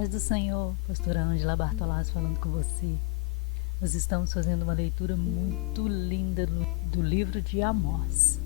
Paz do Senhor, pastora Ângela Bartolazzi falando com você. Nós estamos fazendo uma leitura muito linda do livro de Amós.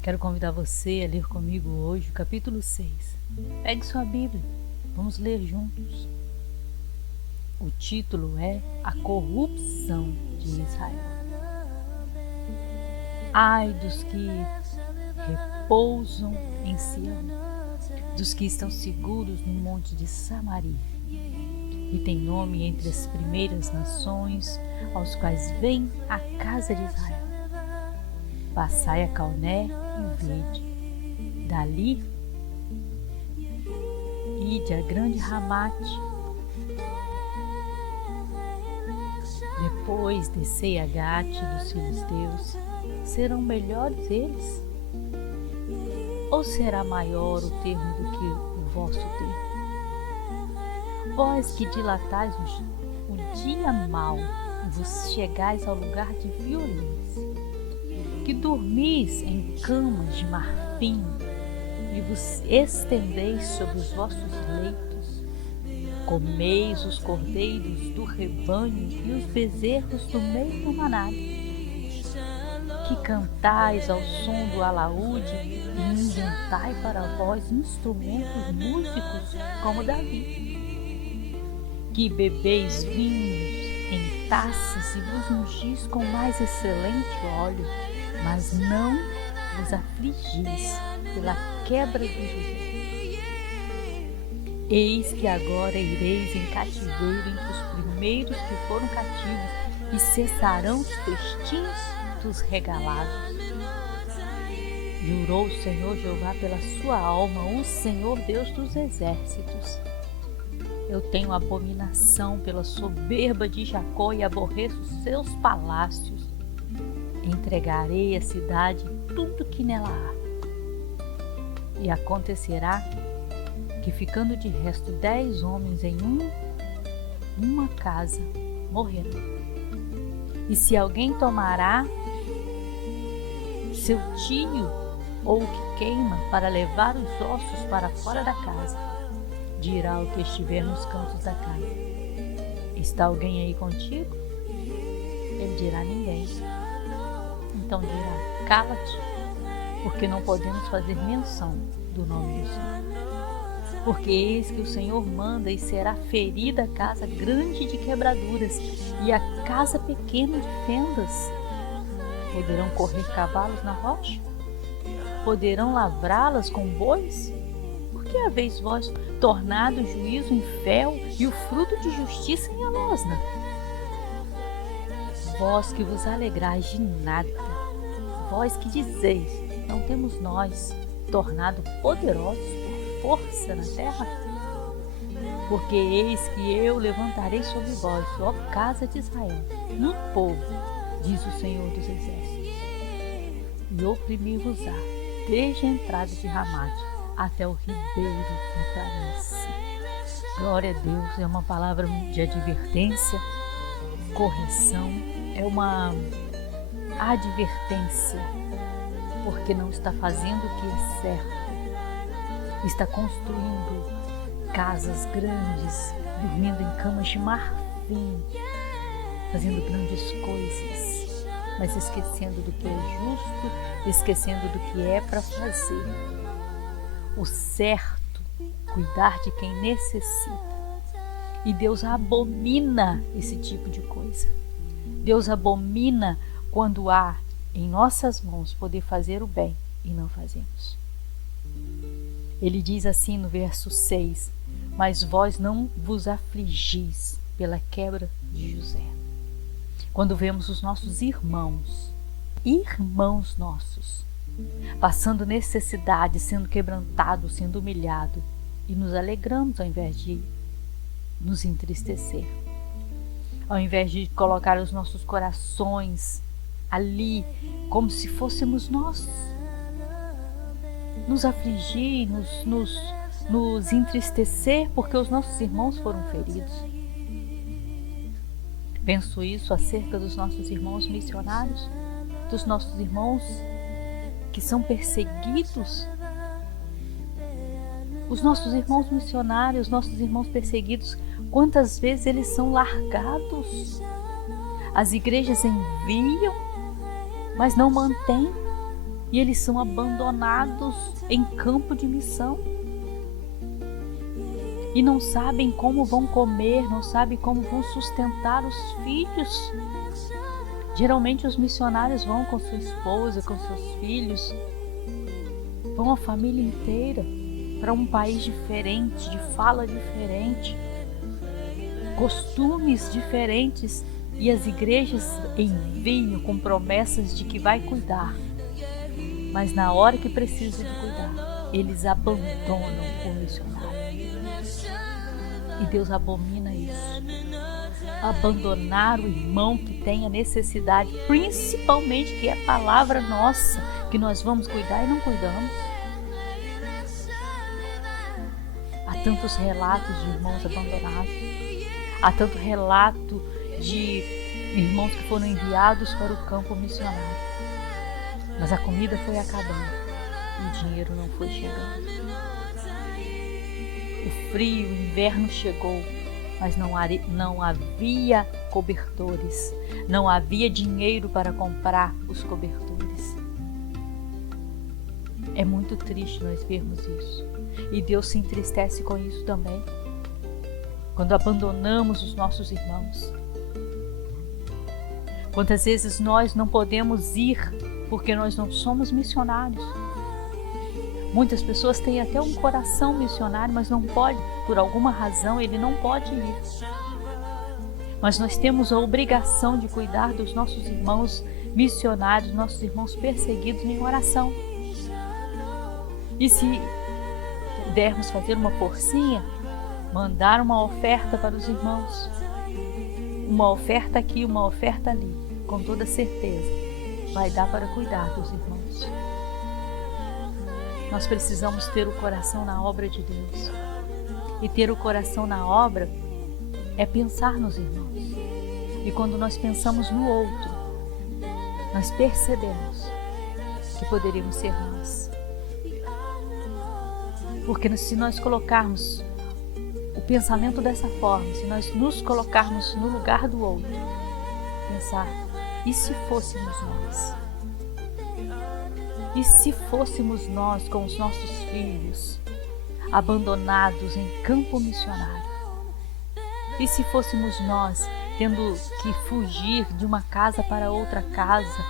Quero convidar você a ler comigo hoje o capítulo 6. Pegue sua Bíblia, vamos ler juntos. O título é A Corrupção de Israel. Ai dos que repousam em Sião, dos que estão seguros no monte de Samaria, e tem nome entre as primeiras nações, aos quais vem a casa de Israel. Passai a Calné e vede, dali ide a grande Ramate, depois descei a Gate dos filisteus. Serão melhores eles? Ou será maior o termo do que o vosso termo? Vós que dilatais o dia mau e vos chegais ao lugar de violência, que dormis em camas de marfim e vos estendeis sobre os vossos leitos, comeis os cordeiros do rebanho e os bezerros do meio da manada, que cantais ao som do alaúde e inventai para vós instrumentos músicos como Davi, que bebeis vinhos em taças e vos ungis com mais excelente óleo, mas não vos afligis pela quebra do juízo. Eis que agora ireis em cativeiro entre os primeiros que foram cativos, e cessarão os festins dos regalados. Jurou o Senhor Jeová pela sua alma, o Senhor Deus dos exércitos: eu tenho abominação pela soberba de Jacó e aborreço os seus palácios. Entregarei a cidade e tudo que nela há. E acontecerá que, ficando de resto 10 homens em uma casa, morrerão. E se alguém tomará seu tio ou o que queima para levar os ossos para fora da casa, dirá o que estiver nos cantos da casa: está alguém aí contigo? Ele dirá: ninguém. Então dirá: cala-te, porque não podemos fazer menção do nome do Senhor. Porque eis que o Senhor manda, e será ferida a casa grande de quebraduras e a casa pequena de fendas. Poderão correr cavalos na rocha? Poderão lavrá-las com bois? Por que haveis vós tornado o juízo em fel e o fruto de justiça em alosna? Vós que vos alegrais de nada, vós que dizeis: não temos nós tornado poderosos por força na terra? Porque eis que eu levantarei sobre vós, ó casa de Israel, um povo, diz o Senhor dos exércitos, e oprimir-vos-á desde a entrada de Ramate até o ribeiro da planície. Glória a Deus. É uma palavra de advertência, correção, é uma advertência, porque não está fazendo o que é certo, está construindo casas grandes, dormindo em camas de marfim, fazendo grandes coisas, mas esquecendo do que é justo, esquecendo do que é para fazer. O certo, cuidar de quem necessita. E Deus abomina esse tipo de coisa. Deus abomina quando há em nossas mãos poder fazer o bem e não fazemos. Ele diz assim no verso 6: mas vós não vos afligis pela quebra de José. Quando vemos os nossos irmãos nossos, passando necessidade, sendo quebrantados, sendo humilhados, e nos alegramos ao invés de nos entristecer, ao invés de colocar os nossos corações ali como se fôssemos nós, nos afligir, nos entristecer porque os nossos irmãos foram feridos. Penso isso acerca dos nossos irmãos missionários, dos nossos irmãos que são perseguidos Os nossos irmãos missionários, nossos irmãos perseguidos, quantas vezes eles são largados? As igrejas enviam, mas não mantêm, e eles são abandonados em campo de missão. E não sabem como vão comer, não sabem como vão sustentar os filhos. Geralmente os missionários vão com sua esposa, com seus filhos, vão a família inteira para um país diferente, de fala diferente, costumes diferentes, e as igrejas enviam com promessas de que vai cuidar, mas na hora que precisa de cuidar, eles abandonam o missionário. E Deus abomina isso. Abandonar o irmão que tem a necessidade, principalmente que é a palavra nossa, que nós vamos cuidar e não cuidamos. Há tantos relatos de irmãos abandonados, há tanto relato de irmãos que foram enviados para o campo missionário, mas a comida foi acabando e o dinheiro não foi chegando. O frio, o inverno chegou, mas não havia cobertores, não havia dinheiro para comprar os cobertores. É muito triste nós vermos isso, e Deus se entristece com isso também, quando abandonamos os nossos irmãos. Quantas vezes nós não podemos ir porque nós não somos missionários? Muitas pessoas têm até um coração missionário, mas não pode, por alguma razão, ele não pode ir. Mas nós temos a obrigação de cuidar dos nossos irmãos missionários, nossos irmãos perseguidos em oração. E se pudermos fazer uma forcinha, mandar uma oferta para os irmãos. Uma oferta aqui, uma oferta ali, com toda certeza, vai dar para cuidar dos irmãos. Nós precisamos ter o coração na obra de Deus. E ter o coração na obra é pensar nos irmãos. E quando nós pensamos no outro, nós percebemos que poderíamos ser nós. Porque se nós colocarmos o pensamento dessa forma, se nós nos colocarmos no lugar do outro, pensar, e se fôssemos nós? E se fôssemos nós com os nossos filhos abandonados em campo missionário? E se fôssemos nós tendo que fugir de uma casa para outra casa,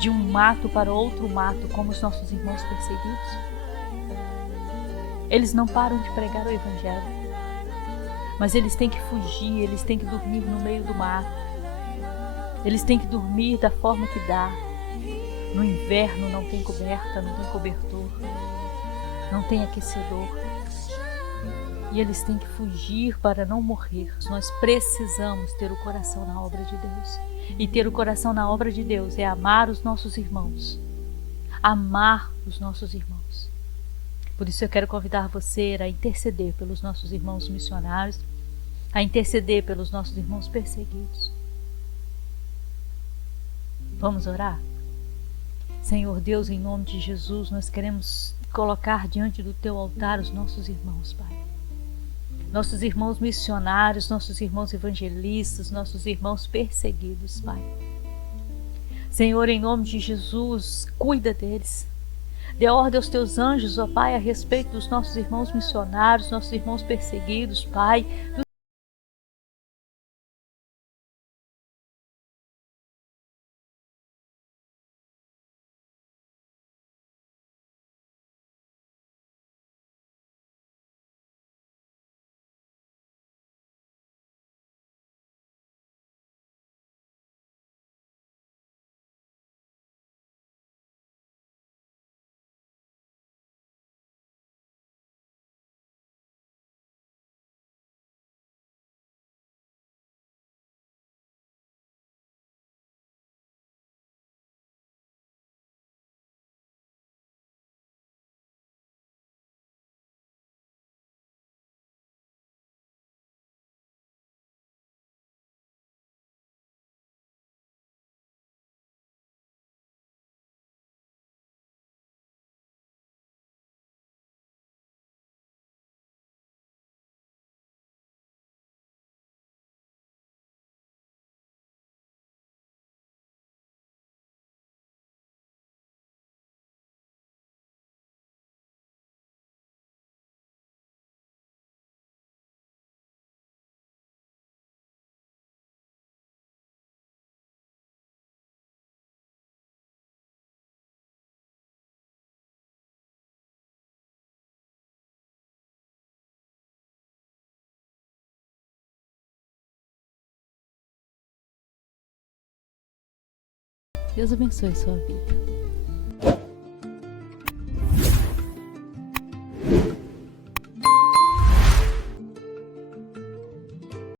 de um mato para outro mato, como os nossos irmãos perseguidos? Eles não param de pregar o Evangelho, mas eles têm que fugir, eles têm que dormir no meio do mato, eles têm que dormir da forma que dá. No inverno não tem coberta, não tem cobertor, não tem aquecedor. E eles têm que fugir para não morrer. Nós precisamos ter o coração na obra de Deus. E ter o coração na obra de Deus é amar os nossos irmãos. Amar os nossos irmãos. Por isso eu quero convidar você a interceder pelos nossos irmãos missionários, a interceder pelos nossos irmãos perseguidos. Vamos orar? Senhor Deus, em nome de Jesus, nós queremos colocar diante do Teu altar os nossos irmãos, Pai. Nossos irmãos missionários, nossos irmãos evangelistas, nossos irmãos perseguidos, Pai. Senhor, em nome de Jesus, cuida deles. Dê ordem aos Teus anjos, ó Pai, a respeito dos nossos irmãos missionários, nossos irmãos perseguidos, Pai, Deus abençoe sua vida.